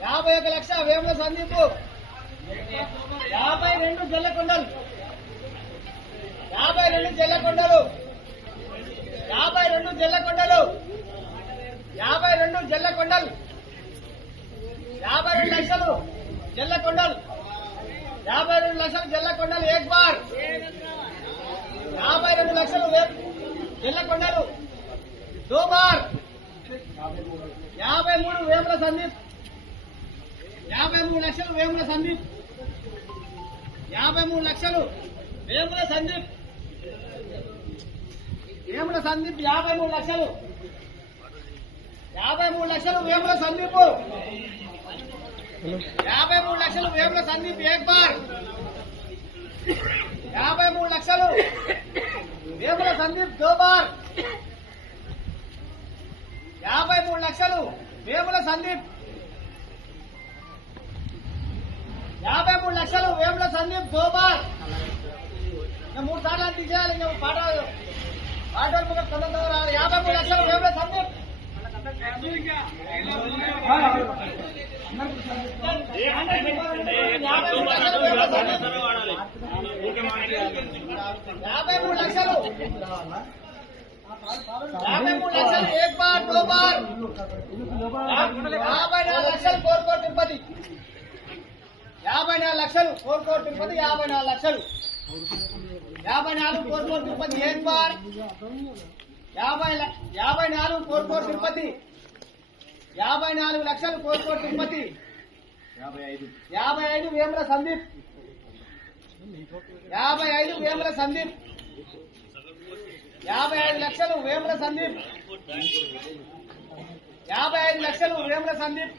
51 లక్ష వేముల సందీప్ 52 జల్లకొండలు 52 జల్లకొండలు 52 జల్లకొండలు 52 జల్లకొండలు 52 లక్షలు జల్లకొండలు 52 లక్షలు జల్లకొండలు ఏక్ బార్ 52 లక్షలు జల్లకొండలు దో బార్ 53 వేముల సందీప్ 53 లక్షలు వేముల సందీప్ 53 లక్షలు వేముల సందీప్ 53 లక్షలు 53 లక్షలు వేముల సందీప్ 53 లక్షలు వేముల సందీప్ ఏక్ బార్ 53 లక్షలు వేముల సందీప్ దో బార్ 53 లక్షలు వేముల సందీప్ 53 లక్షలు వేముల సందీప్ దో బార్ 3 సార్లు తీసేయాలి పాట 53 లక్షలు వేముల సందీప్ 53 లక్షలు 53 లక్షలు ఏక్ బార్ దో బార్ 54 లక్షలు కోరుకోట తిరుపతి 54 లక్షలు కోరుకోట తిరుపతి 54 లక్షలు 54 కోరుకోట తిరుపతి ఏక్ బార్ 54 కోరుకోట తిరుపతి 54 లక్షలు కోరుకోట తిరుపతి 55 వేముల సందీప్ 55 వేముల సందీప్ 55 లక్షలు వేముల సందీప్ 55 లక్షలు వేముల సందీప్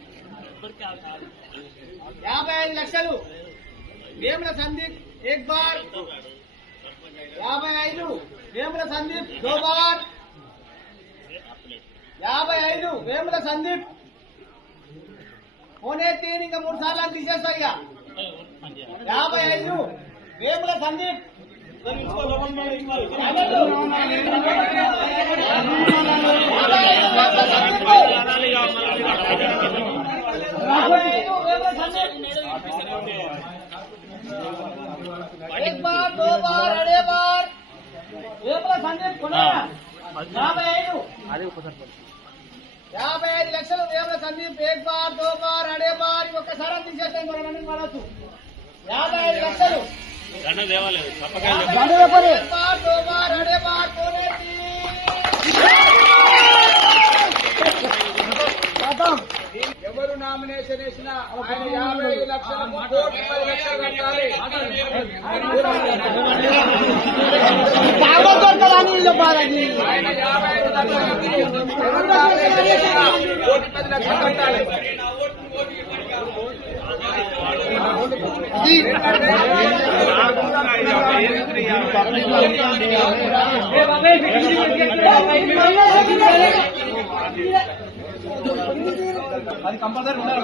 55 లక్షలు వేముల సందీప్ ఏక్ బార్ 55 వేముల సందీప్ దో బార్ 55 వేముల సందీప్ 3 ఇంకా 3 సార్లు తీసేస్తా ఇక 55 వేముల సందీప్ 1 बार 2 बार अड़े बार वेमुల సందీప్ 55 లక్షలు వేముల సందీప్ 1 बार 2 बार अड़े बार ఒక్కసారి తీసేస్తే మనల్ని మనసు 55 లక్షలు గణ దేవాలయం తప్పకాయలు 1 बार 2 बार अड़े बार కోనేటి ఎవరు నామినేషన్ వేసినా ఆయన 55 లక్షలు కోటి 10 లక్షలు కట్టాలి ఆయన 55 లక్షలు కోటి 10 లక్షలు కట్టాలి అది కంపల్సరీ ఉండాలి.